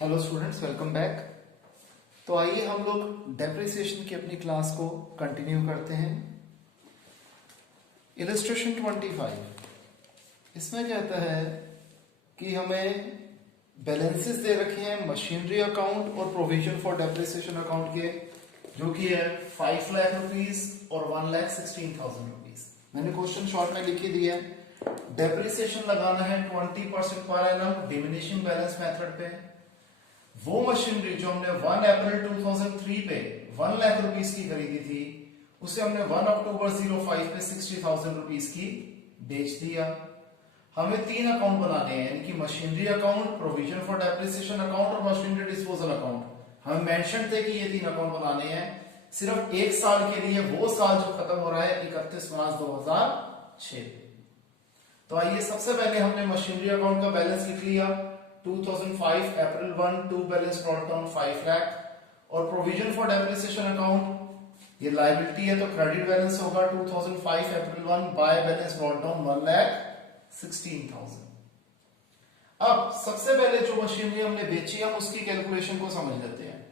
Hello students, welcome back. तो आइए हम लोग डेप्रिसिएशन की अपनी क्लास को कंटिन्यू करते हैं। इलस्ट्रेशन 25 इसमें कहता है कि हमें बैलेंसेस दे रखे हैं मशीनरी अकाउंट और प्रोविजन फॉर डेप्रिसिएशन अकाउंट के, जो कि है 5 लाख रुपीज और 1,16,000 रुपीज। मैंने क्वेश्चन शॉर्ट में लिख ही दिया है। डेप्रिसिएशन लगाना है 20% per annum diminishing balance method पे। वो मशीनरी जो हमने 1 अप्रैल 2003 पे 1 लाख रुपीस की खरीदी थी, उसे हमने 1 अक्टूबर 05 पे 60,000 रुपीस की बेच दिया। हमें 3 अकाउंट बनाने हैं, यानी कि machinery account, provision for depreciation account और मशीनरी डिस्पोजल अकाउंट। हमें मेंशन थे कि ये 3 अकाउंट बनाने हैं सिर्फ 1 साल के लिए, वो साल जो खत्म हो रहा है 31 मार्च 2006। तो आइए सबसे पहले हमने मशीनरी अकाउंट का बैलेंस लिख लिया। 2005 April 1 to balance brought down 5 lakh. और प्रोविजन फॉर डेप्रिसिएशन अकाउंट ये लायबिलिटी है तो क्रेडिट बैलेंस होगा 2005 April 1 by balance brought down 1,16,000। अब सबसे पहले जो मशीनरी हमने बेची हम उसकी कैलकुलेशन को समझ लेते हैं।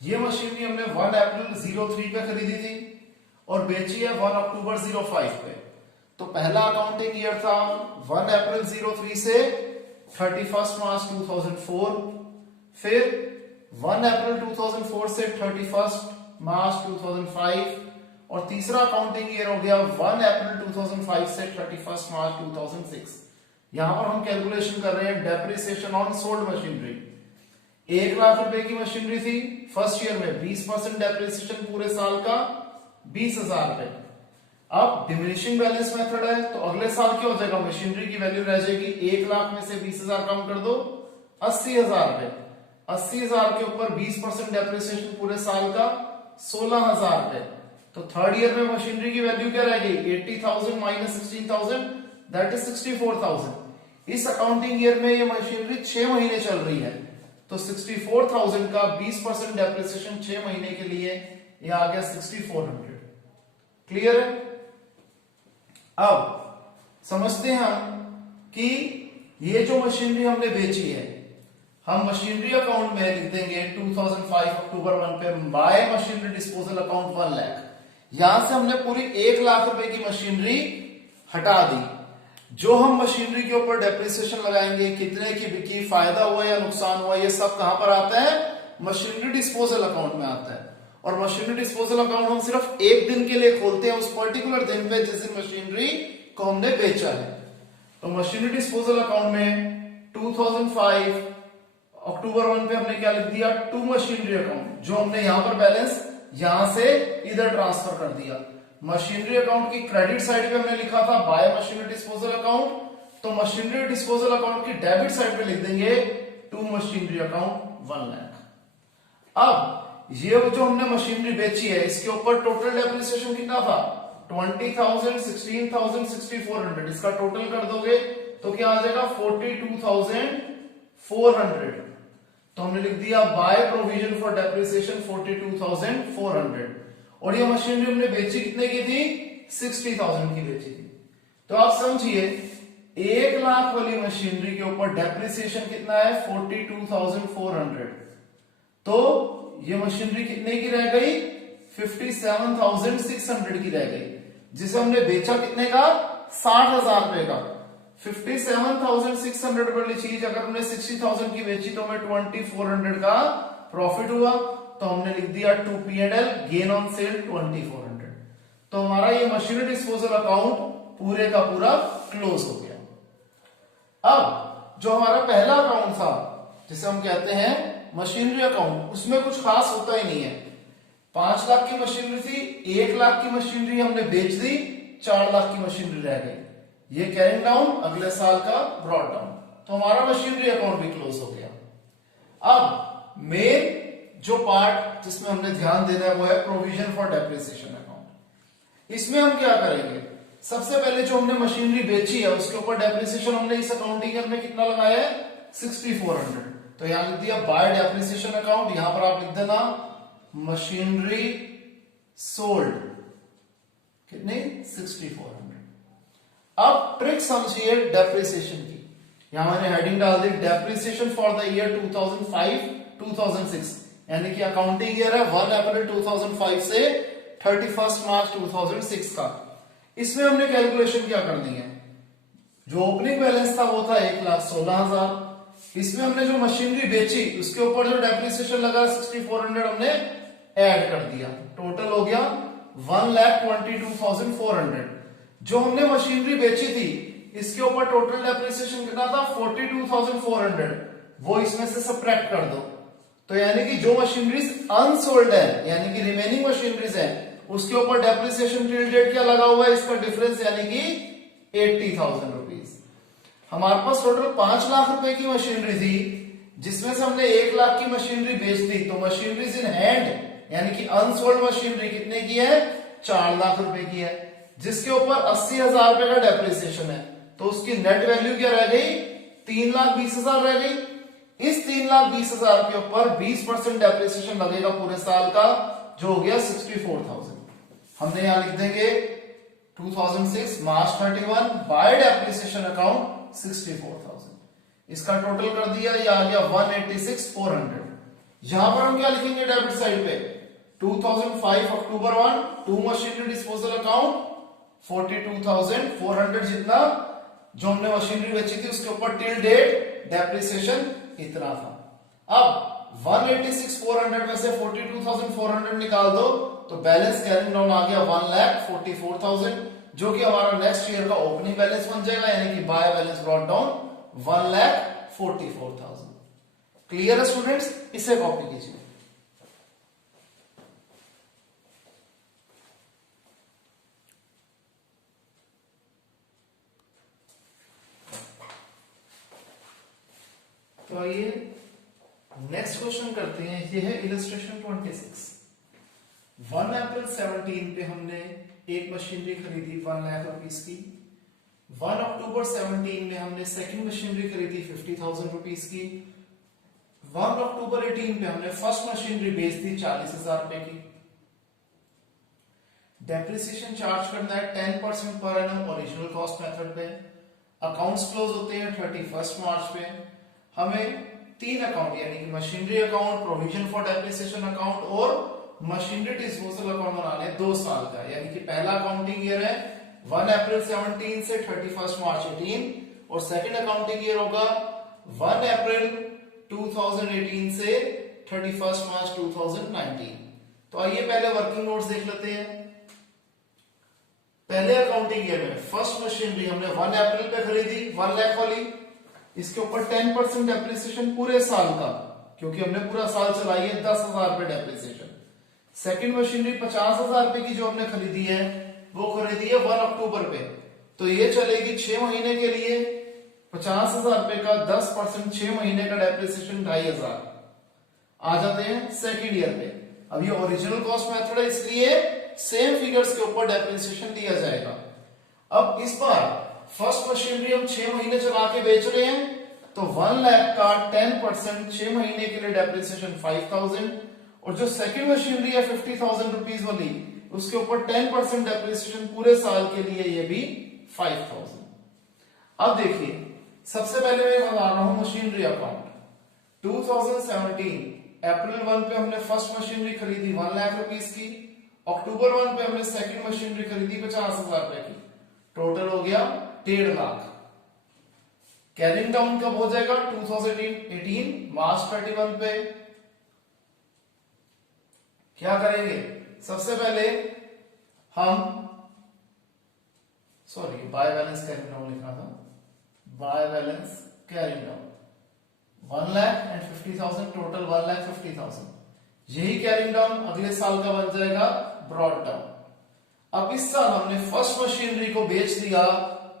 ये मशीनरी हमने 1 अप्रैल 03 पे खरीदी थी और बेची है 1 अक्टूबर 05 पे। तो पहला अकाउंटिंग ईयर था 1 अप्रैल 03 से 31 मार्च 2004, फिर 1 अप्रैल 2004 से 31 मार्च 2005 और तीसरा अकाउंटिंग ईयर हो गया 1 अप्रैल 2005 से 31 मार्च 2006। यहां पर हम कैलकुलेशन कर रहे हैं depreciation on sold machinery. 1 lakh रुपए की मशीनरी थी, फर्स्ट ईयर में 20% डेप्रिसिएशन पूरे साल का 20,000 रुपए। अब डिमिनिशिंग बैलेंस मेथड है तो अगले साल क्या हो जाएगा, मशीनरी की वैल्यू रह जाएगी 1 लाख में से 20,000 कम कर दो 80,000 रुपए। 80,000 के ऊपर 20% डेप्रिसिएशन पूरे साल का 16,000 रुपए। तो थर्ड ईयर में मशीनरी की वैल्यू क्या रह गई, 80,000 माइनस 16,000 दैट इज 64,000। इस अकाउंटिंग ईयर में ये मशीनरी 6 महीने चल रही है तो 64,000 का 20% डेप्रिसिएशन 6 महीने के लिए ये आ गया 6,400। क्लियर है। अब समझते हैं हम कि ये जो मशीनरी हमने बेची है, हम मशीनरी अकाउंट में लिख देंगे 2005 अक्टूबर 1 पे bye machinery disposal account 1 lakh. यहां से हमने पूरी 1 लाख रुपए की मशीनरी हटा दी। जो हम मशीनरी के ऊपर डेप्रिसिएशन लगाएंगे, कितने की बिकी, फायदा हुआ या नुकसान हुआ, ये सब कहां पर आता है, मशीनरी डिस्पोजल अकाउंट में आता है। और मशीनरी डिस्पोजल अकाउंट हम सिर्फ 1 दिन के लिए खोलते हैं, उस पर्टिकुलर दिन पे जिस दिन मशीनरी को हमने बेचा है। तो मशीनरी डिस्पोजल अकाउंट में 2005 अक्टूबर 1 पे हमने क्या लिख दिया, टू मशीनरी अकाउंट, जो हमने यहां पर बैलेंस यहां से इधर ट्रांसफर कर दिया। मशीनरी अकाउंट की क्रेडिट साइड पे हमने लिखा था बाय मशीनरी डिस्पोजल अकाउंट, तो मशीनरी डिस्पोजल अकाउंट की डेबिट साइड पे लिख देंगे टू मशीनरी अकाउंट 1 लाख। अब ये जो हमने मशीनरी बेची है इसके ऊपर टोटल डेप्रिसिएशन कितना था, 20,000, 16,000, 6,400। इसका टोटल कर दोगे तो क्या आ जाएगा 42,400। तो हमने लिख दिया बाय प्रोविजन फॉर डेप्रिसिएशन 42,400। और ये मशीनरी हमने बेची कितने की थी, 60,000 की बेची थी। तो आप समझिए 1 लाख वाली मशीनरी के ऊपर डेप्रिसिएशन कितना है 42,400। तो ये मशीनरी कितने की रह गई, 57,600 की रह गई, जिसे हमने बेचा कितने का, 60,000 रुपए का। 57,600 वाली चीज अगर हमने 60,000 की बेची तो हमें 2,400 का प्रॉफिट हुआ। तो हमने लिख दिया to P&L gain on sale 2,400। तो हमारा ये मशीनरी डिस्पोजल अकाउंट पूरे का पूरा क्लोज हो गया। अब जो हमारा पहला अकाउंट था जिसे हम कहते हैं मशीनरी अकाउंट, उसमें कुछ खास होता ही नहीं है। 5 लाख की मशीनरी थी, 1 लाख की मशीनरी हमने बेच दी, 4 लाख की मशीनरी रह गई। ये कैरिंग डाउन, अगले साल का ब्रॉट डाउन। तो हमारा मशीनरी अकाउंट भी क्लोज हो गया। अब मेन जो पार्ट जिसमें हमने ध्यान देना है वो है प्रोविजन फॉर डेप्रिसिएशन अकाउंट। इसमें हम क्या करेंगे, सबसे पहले जो हमने मशीनरी बेची है उसके ऊपर डेप्रिसिएशन हमने इस अकाउंटिंग ईयर में कितना लगाया है, 6,400। तो यहां लिख दिया बाय डेप्रिसिएशन अकाउंट, यहां पर आप लिख देना मशीनरी सोल्ड कितने, 6,400। अब ट्रिक समझिए डेप्रिसिएशन की। यहां मैंने हेडिंग डाल दी डेप्रिसिएशन फॉर द ईयर 2005-2006, यानी कि अकाउंटिंग ईयर है 1 अप्रैल 2005 से 31 मार्च 2006 का। इसमें हमने कैलकुलेशन क्या करनी है, जो ओपनिंग बैलेंस था वो था 1,16,000, इसमें हमने जो मशीनरी बेची उसके ऊपर जो डेप्रिसिएशन लगा 6,400 हमने ऐड कर दिया, टोटल हो गया 1,22,400। जो हमने मशीनरी बेची थी इसके ऊपर टोटल डेप्रिसिएशन कितना था 42,400, वो इसमें से सब्ट्रैक्ट कर दो, तो यानी कि जो मशीनरीज अनसोल्ड है यानी कि रिमेनिंग मशीनरीज है उसके ऊपर डेप्रिसिएशन टिल डेट क्या लगा हुआ है, इसका डिफरेंस यानी कि 80,000 रुपीज। हमारे पास टोटल 5 लाख रुपए की मशीनरी थी, जिसमें से हमने 1 लाख की मशीनरी बेच दी, तो मशीनरीज इन हैंड यानी कि अनसोल्ड मशीनरी कितने की है 4 लाख रुपए की है, जिसके ऊपर 80,000 रुपए का डेप्रिसिएशन है, तो उसकी नेट वैल्यू क्या रह गई 3,20,000 रह गई। इस 3,20,000 के ऊपर 20% डेप्रिसिएशन लगेगा पूरे साल का, जो हो गया 64,000। हमने यहां लिख देंगे 2006 मार्च 31 बाय डेप्रिसिएशन अकाउंट 64,000। इसका टोटल कर दिया, ये आ गया 186,400। यहां पर हम क्या लिखेंगे डेबिट साइड पे 2005 अक्टूबर 1 टू मशीनरी डिस्पोजल अकाउंट 42,400 जितना जो हमने मशीनरी बेची थी उसके ऊपर टिल डेट डेप्रिसिएशन इतना था। अब 186,400 में से 42,400 निकाल दो तो बैलेंस कैरिंग डाउन आ गया 1,44,000, जो कि हमारा नेक्स्ट ईयर का ओपनिंग बैलेंस बन जाएगा, यानी कि bye balance brought down 1,44,000। Clear है स्टूडेंट्स, इसे कॉपी कीजिए। तो आइए नेक्स्ट क्वेश्चन करते हैं, ये है इलस्ट्रेशन 26। 1 अप्रैल 17 पे हमने एक मशीनरी खरीदी 1 लाख रुपीस की। 1 अक्टूबर 17 में हमने सेकंड मशीनरी खरीदी 50,000 रुपीस की। 1 अक्टूबर 18 पे हमने फर्स्ट मशीनरी बेच दी 40,000 रुपए की। डेप्रिसिएशन चार्ज करना है 10% per annum original cost method पे। अकाउंट्स क्लोज होते हैं 31 मार्च पे। हमें 3 अकाउंट यानी कि machinery account, provision for depreciation account और मशीनरी डिस्पोजल अकाउंट बनाने 2 साल का, यानी कि पहला अकाउंटिंग ईयर है 1 अप्रैल 17 से 31 मार्च 18 और सेकंड अकाउंटिंग ईयर होगा 1 अप्रैल 2018 से 31 मार्च 2019। तो आइए पहले वर्किंग नोट्स देख लेते हैं। पहले अकाउंटिंग ईयर में फर्स्ट मशीनरी हमने 1 अप्रैल पे खरीदी 1 लाख वाली, इसके ऊपर 10% डेप्रिसिएशन पूरे साल का, क्योंकि हमने पूरा साल चलाई है 10,000 रुपए डेप्रिसिएशन। सेकंड मशीनरी 50,000 रुपए की जो हमने खरीदी है वो खरीदी है 1 अक्टूबर पे, तो ये चलेगी 6 महीने के लिए। 50,000 रुपए का 10% 6 महीने का डेप्रिसिएशन 2,500 आ जाते हैं सेकंड ईयर पे। अब ये ओरिजिनल कॉस्ट मेथड है इसलिए सेम फिगर्स के ऊपर डेप्रिसिएशन दिया जाएगा। अब इस बार फर्स्ट मशीनरी हम 6 महीने चला के बेच रहे हैं, तो 1 लाख का 10% 6 महीने के लिए डेप्रिसिएशन 5,000 और जो सेकंड मशीनरी है 50,000 रुपीज वाली उसके ऊपर 10% डेप्रिसिएशन पूरे साल के लिए ये भी 5,000। अब देखिए सबसे पहले मैं बता रहा हूं मशीनरी अकाउंट 2017 अप्रैल 1 पे हमने फर्स्ट मशीनरी खरीदी 1 लाख रुपीस की। अक्टूबर 1 पे हमने सेकंड मशीनरी खरीदी 50,000 रुपए की, टोटल हो गया 1.5 लाख। कैरिंग डाउन कब हो जाएगा 2018 मार्च 31 पे। क्या करेंगे, सबसे पहले हम बाय बैलेंस कैरिंग डाउन लिखना था, by balance carrying down 1 lakh and 50,000 total 1,50,000। यही कैरिंग डाउन अगले साल का बन जाएगा ब्रॉट डाउन। अब इस साल हमने फर्स्ट मशीनरी को बेच दिया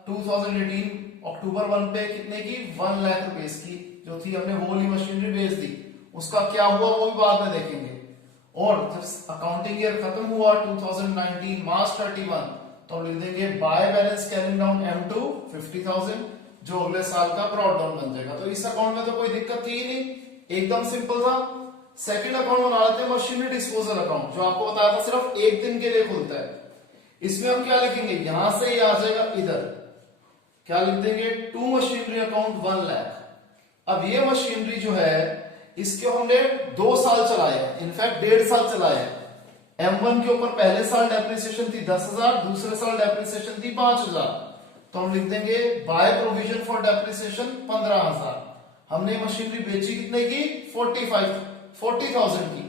2018 अक्टूबर 1 पे कितने की 1 लाख रुपए की जो थी, हमने वो वाली मशीनरी बेच दी। उसका क्या हुआ वो भी बाद में देखेंगे। और जब अकाउंटिंग ईयर खत्म हुआ 2019 मार्च 31 तो हम लिख देंगे by balance carrying down M2 50,000 जो अगले साल का ब्रॉट डाउन बन जाएगा। तो इस अकाउंट में तो कोई दिक्कत थी ही नहीं, एकदम सिंपल था। सेकंड अकाउंट बना लेते हैं मशीनरी डिस्पोजल अकाउंट, जो आपको बताया था सिर्फ 1 दिन के लिए खुलता है। इसमें हम क्या लिखेंगे, यहां से ये आ जाएगा इधर, क्या लिख देंगे, टू मशीनरी अकाउंट 1 लाख। अब ये मशीनरी जो है इसके हमने 2 साल चलाए हैं, इनफैक्ट 1.5 साल चलाए हैं। M1 के ऊपर पहले साल डेप्रिसिएशन थी 10,000, दूसरे साल डेप्रिसिएशन थी 5,000, तो हम लिख देंगे बाय प्रोविजन फॉर डेप्रिसिएशन 15,000। हमने मशीनरी बेची कितने की, 40,000 की।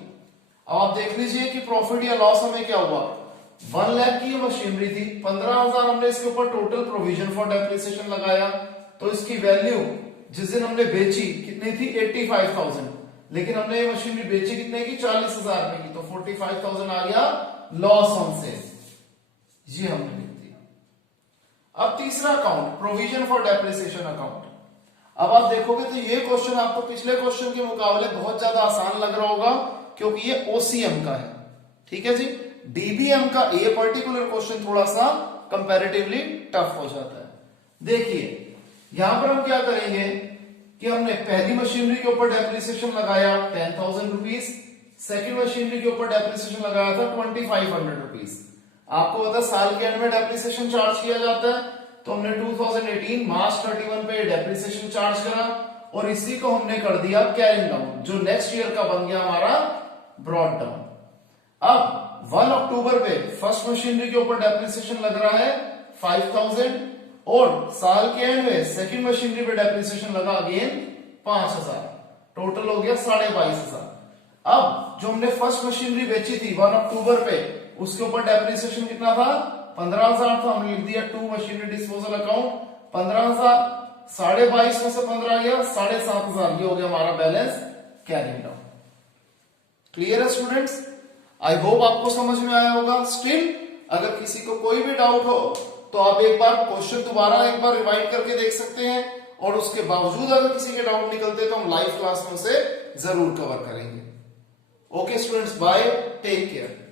अब आप देख लीजिए कि प्रॉफिट या लॉस हमें क्या हुआ, 1 लाख की मशीनरी थी, 15,000 हमने इसके ऊपर टोटल प्रोविजन फॉर डेप्रिसिएशन लगाया, तो इसकी वैल्यू जिस दिन हमने बेची कितनी थी, 85,000, लेकिन हमने ये मशीनरी बेची कितने की, 40,000 में की, तो 45,000 आ गया लॉस ऑन सेल, ये हमने लिख दिया। अब तीसरा account, provision for depreciation account. अब आप देखोगे तो ये क्वेश्चन आपको पिछले क्वेश्चन के मुकाबले बहुत ज्यादा आसान लग रहा होगा, क्योंकि ये ओसीएम का है, ठीक है जी। डीबीएम का ये पर्टिकुलर क्वेश्चन थोड़ा सा कंपैरेटिवली टफ हो जाता है। देखिए यहां पर हम क्या करेंगे कि हमने पहली मशीनरी के ऊपर डेप्रिसिएशन लगाया 10,000 रुपीज, सेकेंड मशीनरी के ऊपर डेप्रिसिएशन लगाया था 2,500 रुपीज। आपको पता साल के एंड में डेप्रिसिएशन चार्ज किया जाता है, तो हमने 2018 मार्च 31 पे डेप्रिसिएशन चार्ज करा और इसी को हमने कर दिया कैरिंग डाउन, जो नेक्स्ट ईयर का बन गया हमारा ब्रॉड डाउन। अब 1 अक्टूबर पे फर्स्ट मशीनरी के ऊपर डेप्रिसिएशन लग रहा है 5,000 और साल के एंड में सेकंड मशीनरी पे डेप्रिसिएशन लगा अगेन 5,000, टोटल हो गया 22,500। अब जो हमने फर्स्ट मशीनरी बेची थी 1 अक्टूबर पे, उसके ऊपर डेप्रिसिएशन कितना था, 15,000 था, हमने लिख दिया टू मशीनरी डिस्पोजल अकाउंट 15,000, 22,500 में से 15 गया 7,500, ये हो गया हमारा बैलेंस कैरिंग डाउन। क्लियर है स्टूडेंट्स? आई होप आपको समझ में आया होगा। स्टिल अगर किसी को कोई भी डाउट हो तो आप एक बार क्वेश्चन दोबारा एक बार रिवाइंड करके देख सकते हैं, और उसके बावजूद अगर किसी के डाउट निकलते तो हम लाइव क्लास में उसे जरूर कवर करेंगे। Okay students, bye, take care.